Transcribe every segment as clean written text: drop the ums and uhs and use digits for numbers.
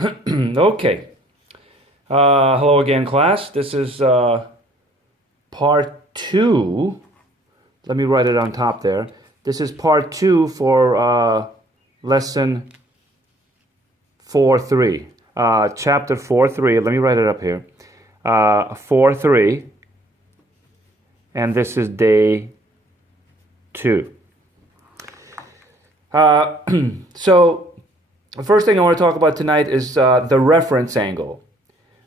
Okay. Hello again, class. This is part two. Let me write it on top there. This is part two for lesson 4.3. Chapter 4.3. Let me write it up here. 4.3. And this is day 2. So the first thing I want to talk about tonight is the reference angle.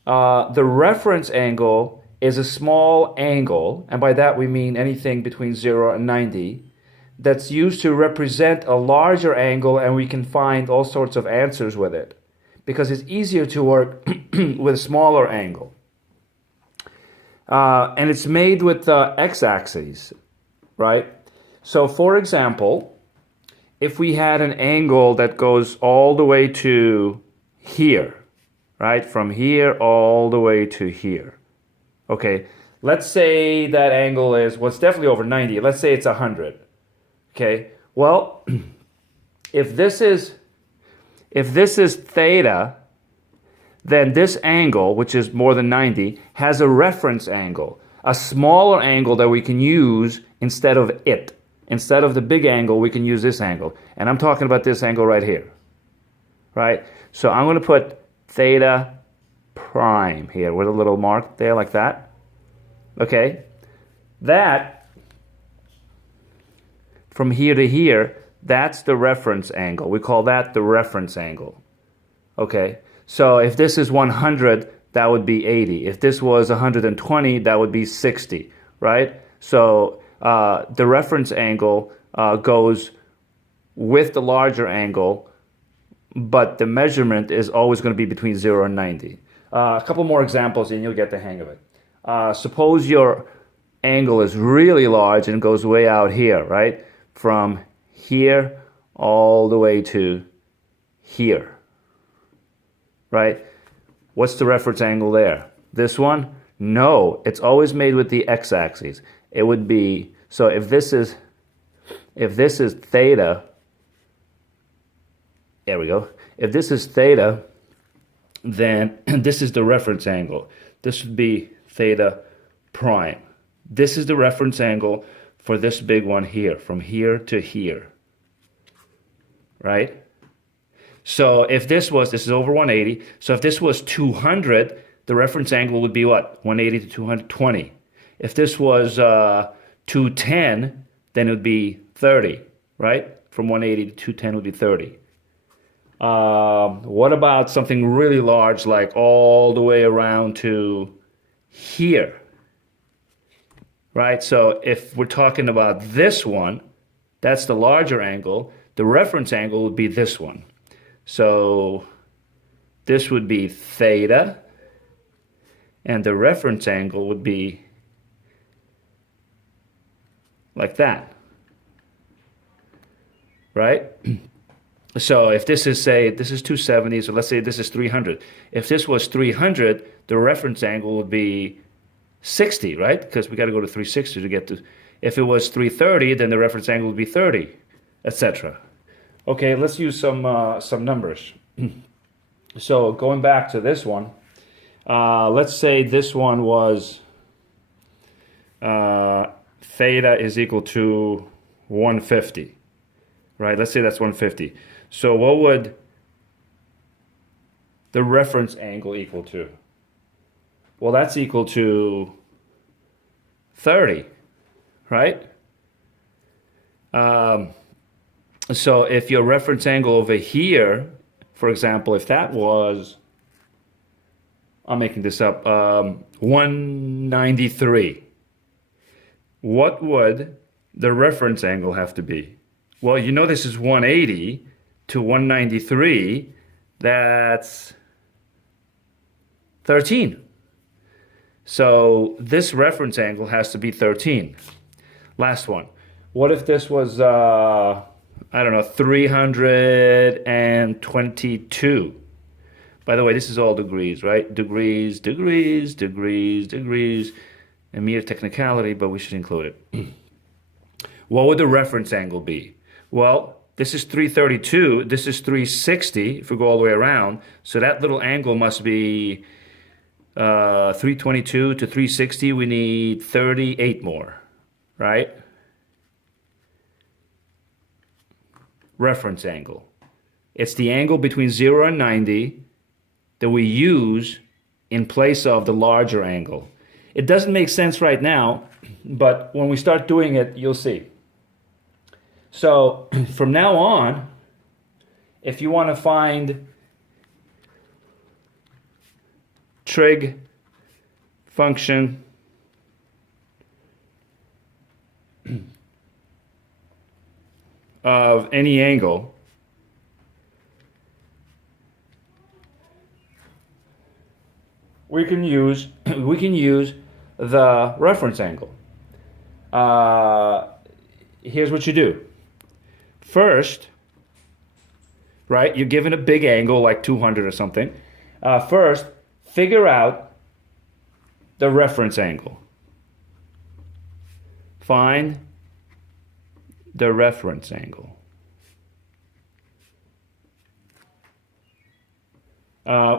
The reference angle is a small angle, and by that we mean anything between 0 and 90, that's used to represent a larger angle, and we can find all sorts of answers with it because it's easier to work with a smaller angle. And it's made with the x-axis, right? So for example, if we had an angle that goes all the way to here, right? From here all the way to here. Okay, let's say that angle is, well, it's definitely over 90. Let's say it's 100. Okay, well, if this is theta, then this angle, which is more than 90, has a reference angle, a smaller angle that we can use instead of it. Instead of the big angle, we can use this angle. And I'm talking about this angle right here, right? So I'm going to put theta prime here with a little mark there like that. Okay? That, from here to here, that's the reference angle. We call that the reference angle. Okay? So if this is 100, that would be 80. If this was 120, that would be 60, right? So the reference angle goes with the larger angle, but the measurement is always going to be between 0 and 90. A couple more examples and you'll get the hang of it. Suppose your angle is really large and goes way out here, right? From here all the way to here, right? What's the reference angle there? This one? No, it's always made with the x-axis. It would be, so if this is theta, there we go. If this is theta, then this is the reference angle. This would be theta prime. This is the reference angle for this big one here, from here to here, right? So if this is over 180, so if this was 200, the reference angle would be what? 180 to 220. If this was 210, then it would be 30, right? From 180 to 210 would be 30. What about something really large, like all the way around to here, right? So if we're talking about this one, that's the larger angle. The reference angle would be this one. So this would be theta, and the reference angle would be like that, right? So if this is, say, this is 270, so let's say this is 300. If this was 300, the reference angle would be 60, right? Because we got to go to 360 to get to, if it was 330, then the reference angle would be 30, etc. Okay, let's use some numbers. So going back to this one, let's say this one was theta is equal to 150, right? Let's say that's 150. So what would the reference angle equal to? Well, that's equal to 30, right? So if your reference angle over here, for example, if that was, I'm making this up, 193, what would the reference angle have to be? Well, you know this is 180 to 193, that's 13. So this reference angle has to be 13. Last one. What if this was, I don't know, 322? By the way, this is all degrees, right? Degrees, degrees, degrees, degrees. A mere technicality, but we should include it. What would the reference angle be? Well, this is 332, this is 360 if we go all the way around. So that little angle must be 322 to 360. We need 38 more, right? Reference angle. It's the angle between 0 and 90 that we use in place of the larger angle. It doesn't make sense right now, but when we start doing it, you'll see. So from now on, if you want to find trig function of any angle, we can use the reference angle. Here's what you do. First, right, you're given a big angle like 200 or something. First, figure out the reference angle. Find the reference angle.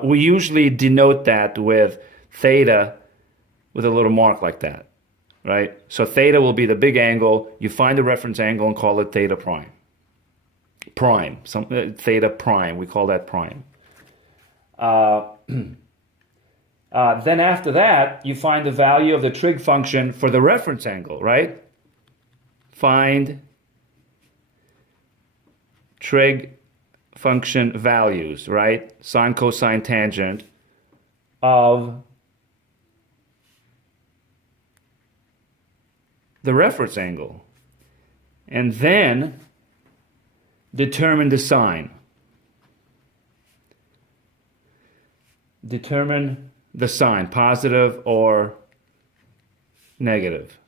We usually denote that with theta with a little mark like that, right? So theta will be the big angle. You find the reference angle and call it theta prime. Theta prime, we call that prime. Then after that, you find the value of the trig function for the reference angle, right? Find trig function values, right? Sine, cosine, tangent of the reference angle. And then determine the sign. Determine the sign, positive or negative.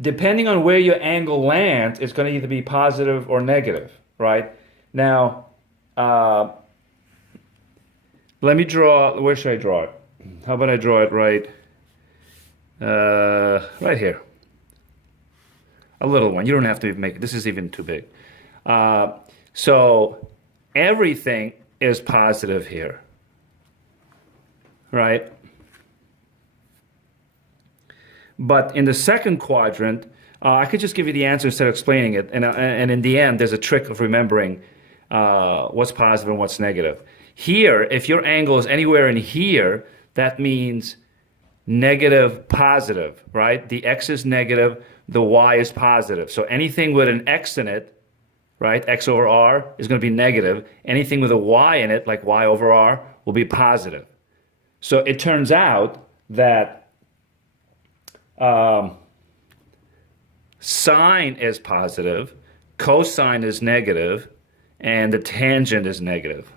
Depending on where your angle lands, it's going to either be positive or negative, right? Now, let me draw, where should I draw it? How about I draw it right here. A little one. You don't have to make it. This is even too big. So everything is positive here, right? But in the second quadrant, I could just give you the answer instead of explaining it. And in the end, there's a trick of remembering what's positive and what's negative. Here, if your angle is anywhere in here, that means negative, positive, right? The x is negative, the y is positive. So anything with an x in it, right, x over r, is going to be negative. Anything with a y in it, like y over r, will be positive. So it turns out that sine is positive, cosine is negative, and the tangent is negative.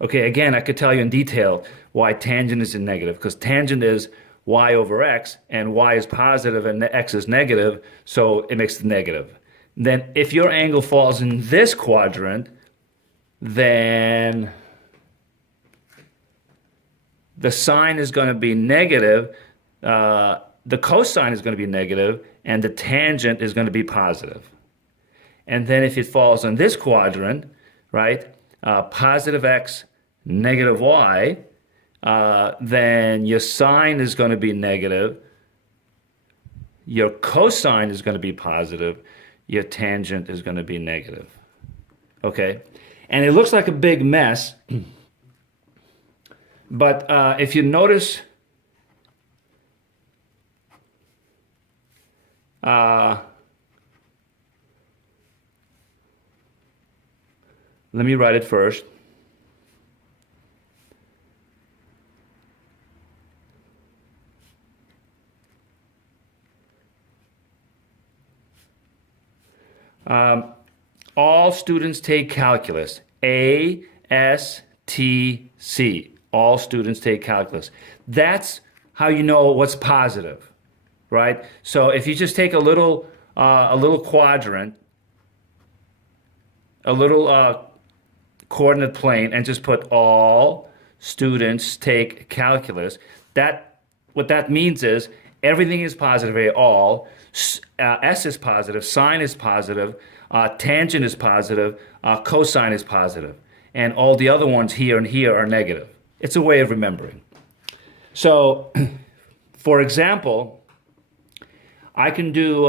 Okay, again, I could tell you in detail why tangent is negative, because tangent is y over x, and y is positive and x is negative, so it makes it negative. Then if your angle falls in this quadrant, then the sine is going to be negative, the cosine is going to be negative, and the tangent is going to be positive. And then if it falls on this quadrant, right, positive x, negative y, then your sine is going to be negative, your cosine is going to be positive, your tangent is going to be negative. Okay? And it looks like a big mess, but if you notice, let me write it first. All students take calculus. A, S, T, C. All students take calculus. That's how you know what's positive, right? So if you just take a little quadrant, a little coordinate plane, and just put all students take calculus, what that means is Everything is positive here, all. S is positive, sine is positive, tangent is positive, cosine is positive. And all the other ones here and here are negative. It's a way of remembering. So, for example, I can do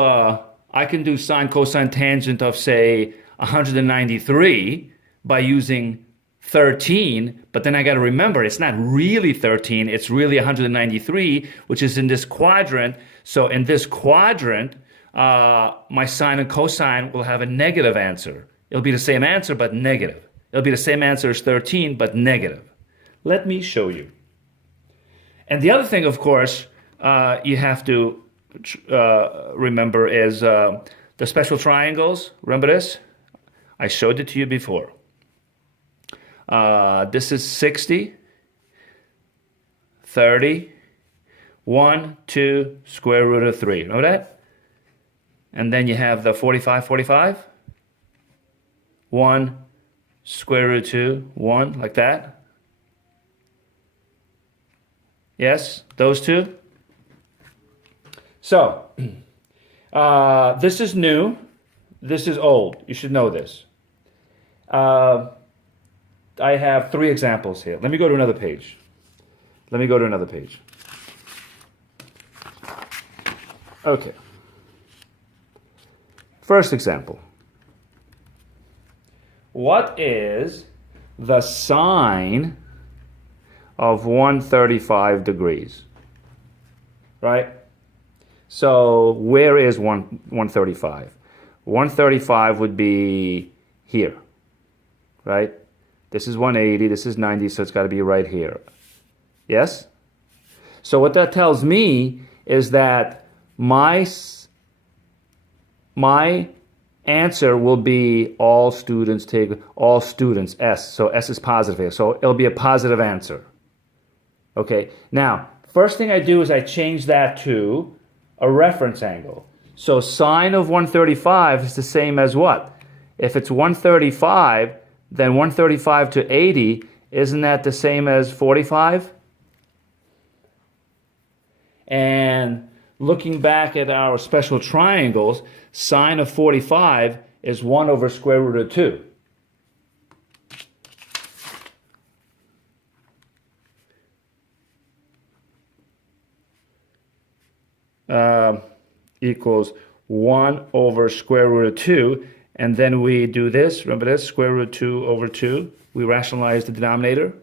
sine, cosine, tangent of, say, 193 by using 13, but then I got to remember it's not really 13, it's really 193, which is in this quadrant. So in this quadrant, my sine and cosine will have a negative answer. It'll be the same answer, but negative. It'll be the same answer as 13, but negative. Let me show you. And the other thing, of course, you have to remember is the special triangles. Remember this? I showed it to you before. This is 60, 30, 1, 2, square root of 3. Know that? And then you have the 45, 45. 1, square root 2, 1, like that. Yes, those two. So, this is new. This is old. You should know this. I have 3 examples here. Let me go to another page. Okay. First example. What is the sine of 135 degrees? Right? So where is 135? 135 would be here. Right? This is 180, this is 90, so it's got to be right here. Yes? So what that tells me is that my answer will be all students, S. So S is positive here. So it'll be a positive answer. Okay. Now, first thing I do is I change that to a reference angle. So sine of 135 is the same as what? If it's 135, then 135 to 80, isn't that the same as 45? And looking back at our special triangles, sine of 45 is 1 over square root of 2. Equals 1 over square root of 2. And then we do this, remember this, square root 2 over 2. We rationalize the denominator.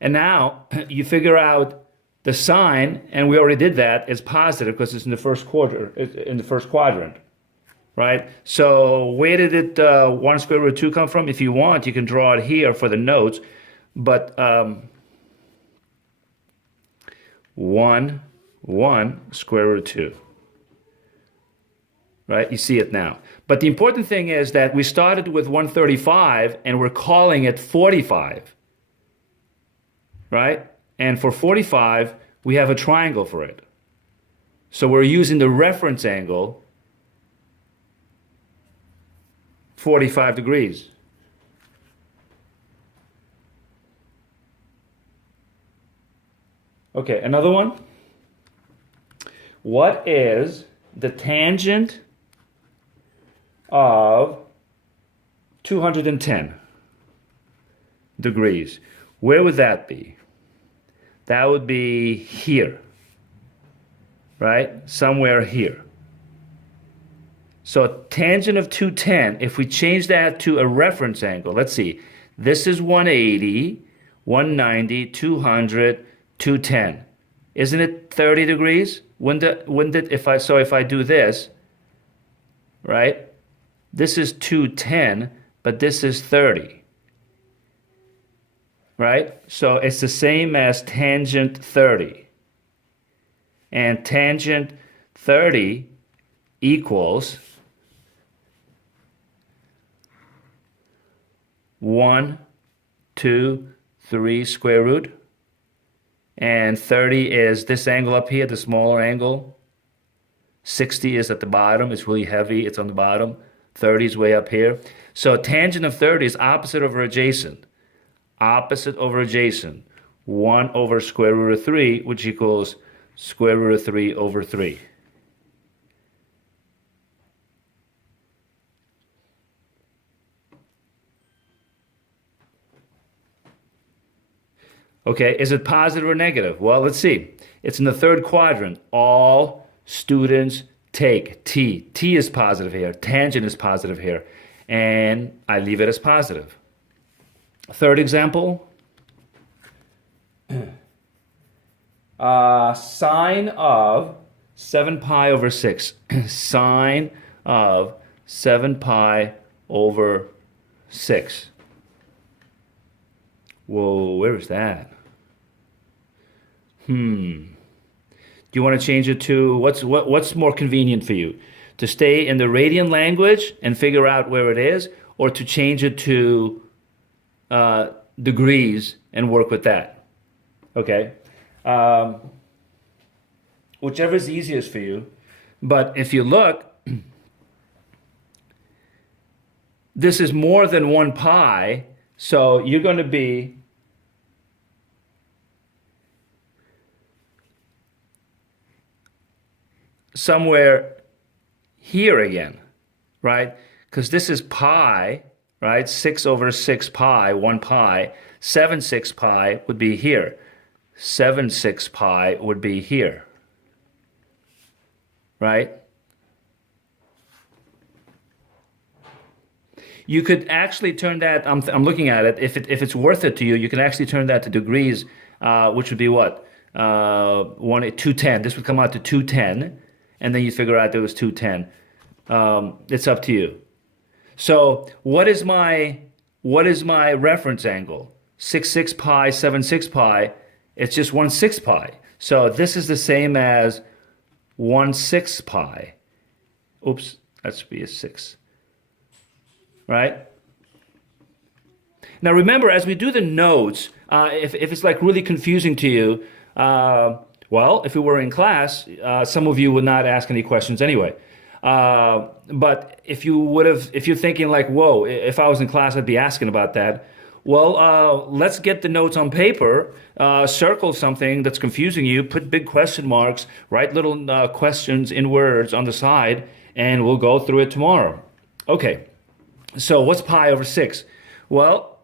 And now you figure out the sine, and we already did that, is positive because it's in the first quadrant, right? So where did it 1 square root 2 come from? If you want, you can draw it here for the notes, but 1 square root 2, right? You see it now. But the important thing is that we started with 135 and we're calling it 45, right? And for 45, we have a triangle for it. So we're using the reference angle 45 degrees. Okay, another one. What is the tangent of 210 degrees? Where would that be? That would be here, right? Somewhere here. So tangent of 210, if we change that to a reference angle, let's see. This is 180, 190, 200, 210. Isn't it 30 degrees? Wouldn't it, if I do this, right? This is 210, but this is 30. Right? So it's the same as tangent 30. And tangent 30 equals 1, 2, 3 square root. And 30 is this angle up here, the smaller angle. 60 is at the bottom. It's really heavy. It's on the bottom. 30 is way up here. So tangent of 30 is opposite over adjacent. Opposite over adjacent. 1 over square root of 3, which equals square root of 3 over 3. Okay, is it positive or negative? Well, let's see. It's in the third quadrant. All students take T. T is positive here. Tangent is positive here. And I leave it as positive. Third example. Sine of 7 pi over 6. Sine of 7 pi over 6. Whoa, where is that? Do you want to change it to what's more convenient for you? To stay in the radian language and figure out where it is, or to change it to degrees and work with that? Okay. Whichever is easiest for you. But if you look, this is more than 1 pi, so you're going to be somewhere here again, right? Because this is pi, right? 6 over 6 pi, 1 pi. 7 6 pi would be here. 7 6 pi would be here, right? You could actually turn that, I'm looking at it, if it's worth it to you, you can actually turn that to degrees, which would be what? 210. This would come out to 210. And then you figure out there was 210. It's up to you. So what is my reference angle? 6 6 pi, 7 6 pi. It's just 1 6 pi. So this is the same as 1 6 pi. Oops, that should be a 6. Right? Now remember, as we do the notes, if it's like really confusing to you, well, if we were in class, some of you would not ask any questions anyway. But if you're thinking like, whoa, if I was in class, I'd be asking about that. Well, let's get the notes on paper, circle something that's confusing you, put big question marks, write little questions in words on the side, and we'll go through it tomorrow. Okay, so what's pi over 6? Well,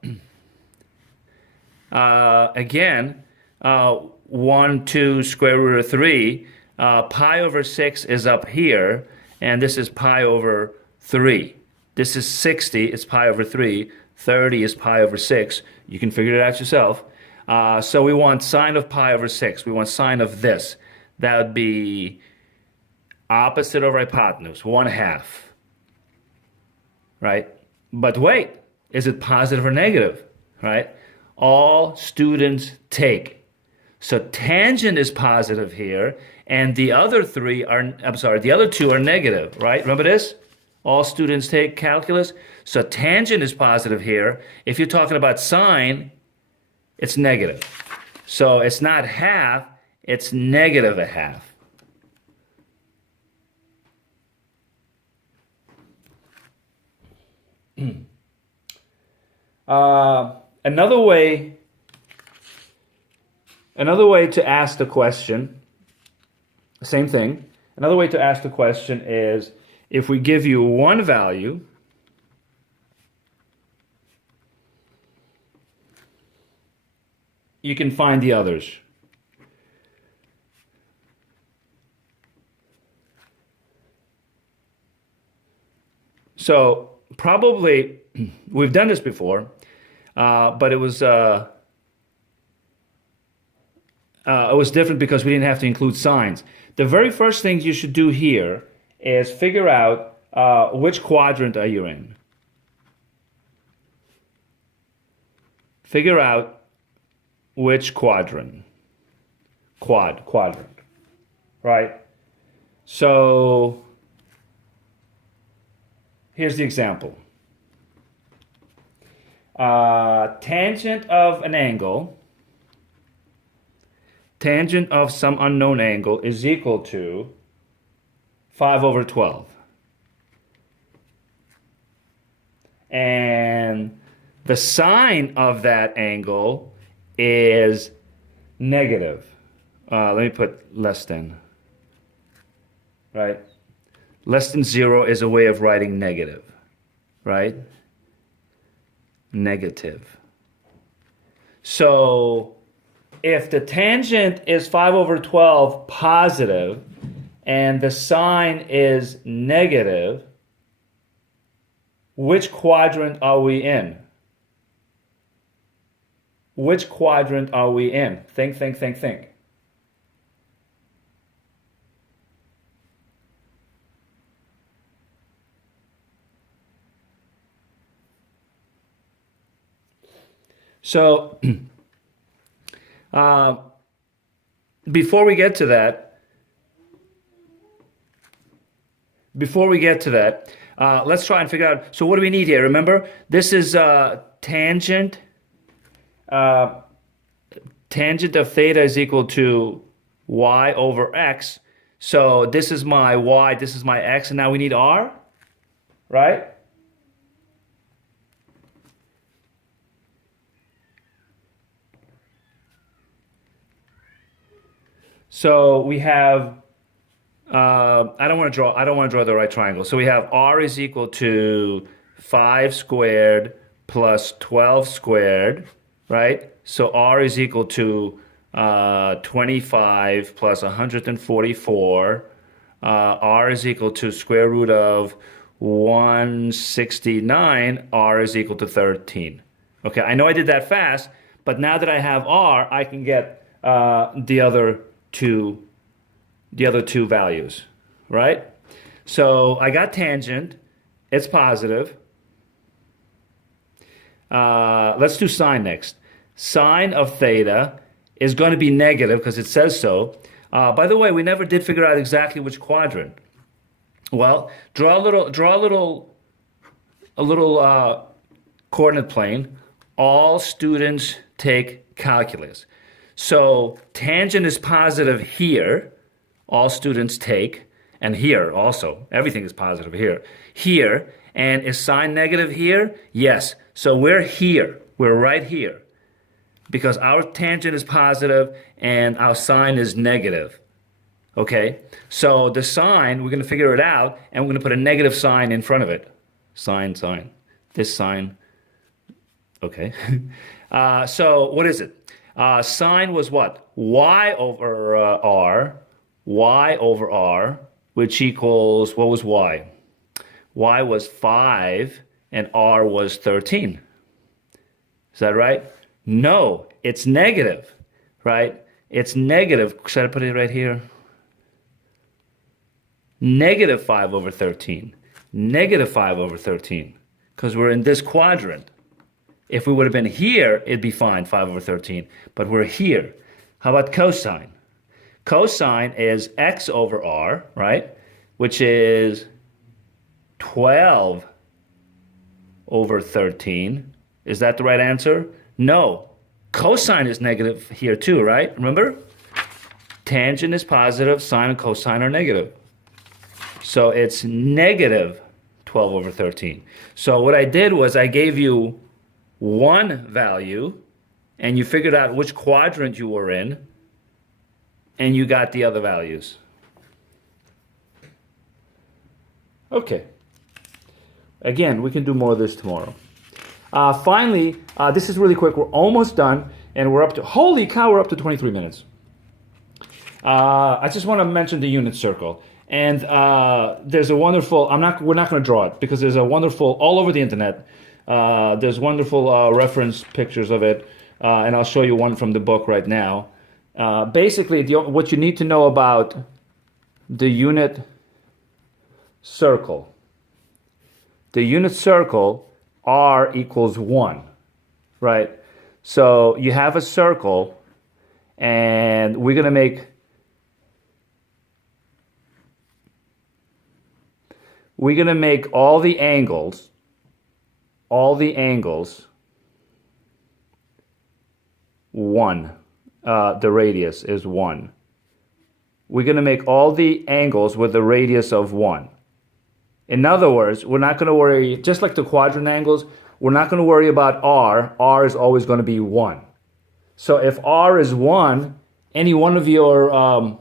again, 1, 2, square root of 3. Pi over 6 is up here, and this is pi over 3. This is 60, it's pi over 3. 30 is pi over 6. You can figure it out yourself. So we want sine of pi over 6. We want sine of this. That would be opposite over hypotenuse, 1/2. Right? But wait, is it positive or negative? Right? All students take. So tangent is positive here, and the other the other two are negative, right? Remember this? All students take calculus. So tangent is positive here. If you're talking about sine, it's negative. So it's not half, it's negative 1/2. Another way to ask the question, same thing. Another way to ask the question is, if we give you one value, you can find the others. So probably, we've done this before, but it was different because we didn't have to include signs. The very first thing you should do here is figure out which quadrant are you in. Figure out which quadrant. Quadrant. Right? So here's the example. Tangent of an angle, tangent of some unknown angle is equal to 5 over 12. And the sine of that angle is negative. let me put less than, right? Less than 0 is a way of writing negative, right? Negative. So if the tangent is 5/12 positive and the sine is negative, which quadrant are we in? Which quadrant are we in? Think, think, think, think. So, before we get to that, let's try and figure out. So, what do we need here? Remember, this is tangent. Tangent of theta is equal to y over x. So this is my y, this is my x, and now we need r, right? So we have, I don't want to draw the right triangle. So we have r is equal to 5 squared plus 12 squared, right? So r is equal to 25 plus 144. R is equal to square root of 169. R is equal to 13. Okay, I know I did that fast, but now that I have r, I can get the other two values, right? So I got tangent. It's positive. Let's do sine next. Sine of theta is going to be negative because it says so. By the way, we never did figure out exactly which quadrant. Well, draw a little coordinate plane. All students take calculus. So tangent is positive here. All students take, and here also. Everything is positive here. Here, and is sine negative here? Yes. So we're here. We're right here. Because our tangent is positive and our sine is negative. Okay? So the sine, we're going to figure it out, and we're going to put a negative sign in front of it. Sine, sine. This sine. Okay. So what is it? Sine was what? Y over R. Y over R, which equals, what was Y? Y was 5 and R was 13. Is that right? No, it's negative, right? It's negative. Should I put it right here? Negative 5 over 13. Negative 5 over 13. Because we're in this quadrant. If we would have been here, it'd be fine, 5 over 13. But we're here. How about cosine? Cosine is x over r, right? Which is 12 over 13. Is that the right answer? No. Cosine is negative here too, right? Remember? Tangent is positive, sine and cosine are negative. So it's negative 12 over 13. So what I did was I gave you one value, and you figured out which quadrant you were in, and you got the other values. Okay. Again, we can do more of this tomorrow. Finally, this is really quick. We're almost done, and we're up to, holy cow, we're up to 23 minutes. I just want to mention the unit circle. And there's a wonderful, we're not going to draw it, because there's a wonderful, all over the internet, there's wonderful reference pictures of it, and I'll show you one from the book right now. Basically, what you need to know about the unit circle. The unit circle, r equals 1, right? So you have a circle, and we're going to make all the angles 1. The radius is 1. We're going to make all the angles with the radius of 1. In other words, we're not going to worry, just like the quadrant angles, we're not going to worry about r. R is always going to be 1. So if r is 1 any one of your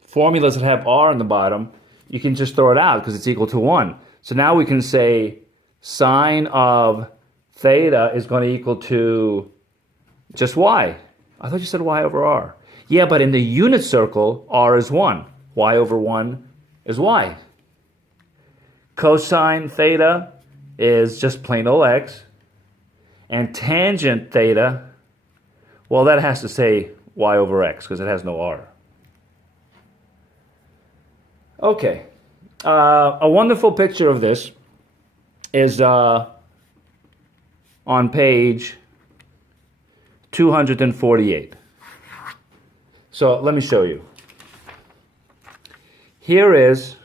formulas that have r on the bottom, you can just throw it out because it's equal to 1. So now we can say sine of theta is going to equal to just y. I thought you said y over r. Yeah, but in the unit circle, r is 1. Y over 1 is y. Cosine theta is just plain old x. And tangent theta, well, that has to say y over x because it has no r. Okay. A wonderful picture of this is on page 248. So let me show you. Here is,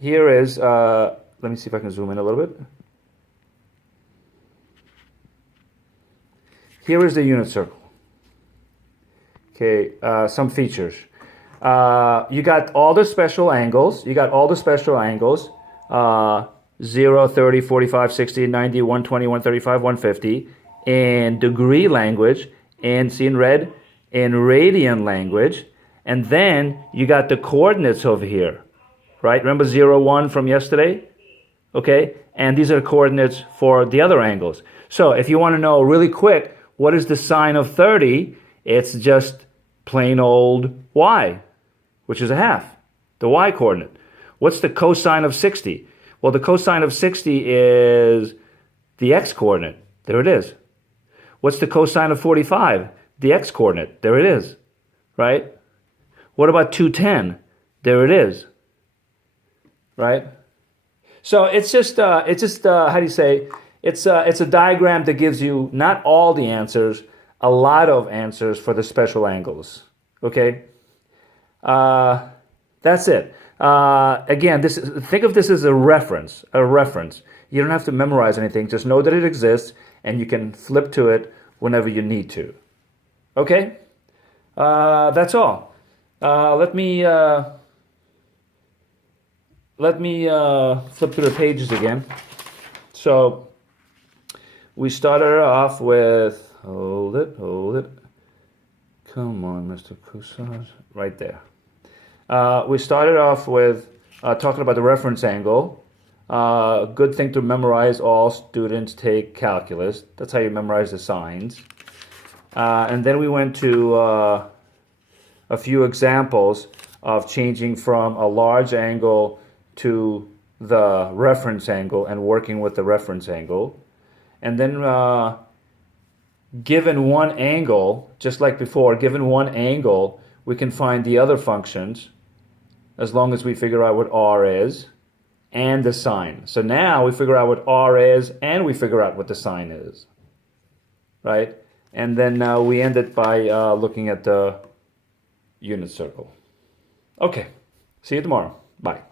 let me see if I can zoom in a little bit. Here is the unit circle. Okay, some features. You got all the special angles. 0, 30, 45, 60, 90, 120, 135, 150 in degree language, and see in red, in radian language. And then you got the coordinates over here, right? Remember 0, 1 from yesterday? Okay, and these are the coordinates for the other angles. So if you want to know really quick, what is the sine of 30? It's just plain old y, which is a half, the y coordinate. What's the cosine of 60? Well, the cosine of 60 is the x coordinate. There it is. What's the cosine of 45? The x coordinate. There it is, right? What about 210? There it is, right? So it's just how do you say? It's a diagram that gives you not all the answers, a lot of answers for the special angles. Okay, that's it. Again, think of this as a reference. You don't have to memorize anything. Just know that it exists, and you can flip to it whenever you need to. Okay, that's all. Let me flip through the pages again. So we started off with, hold it. Come on, Mr. Cousins, right there. We started off with talking about the reference angle. Good thing to memorize. All students take calculus. That's how you memorize the signs. And then we went to a few examples of changing from a large angle to the reference angle and working with the reference angle. And then given one angle, just like before, given one angle, we can find the other functions as long as we figure out what r is and the sine. So now we figure out what r is and we figure out what the sine is, right? And then we end it by looking at the unit circle. Okay, see you tomorrow. Bye.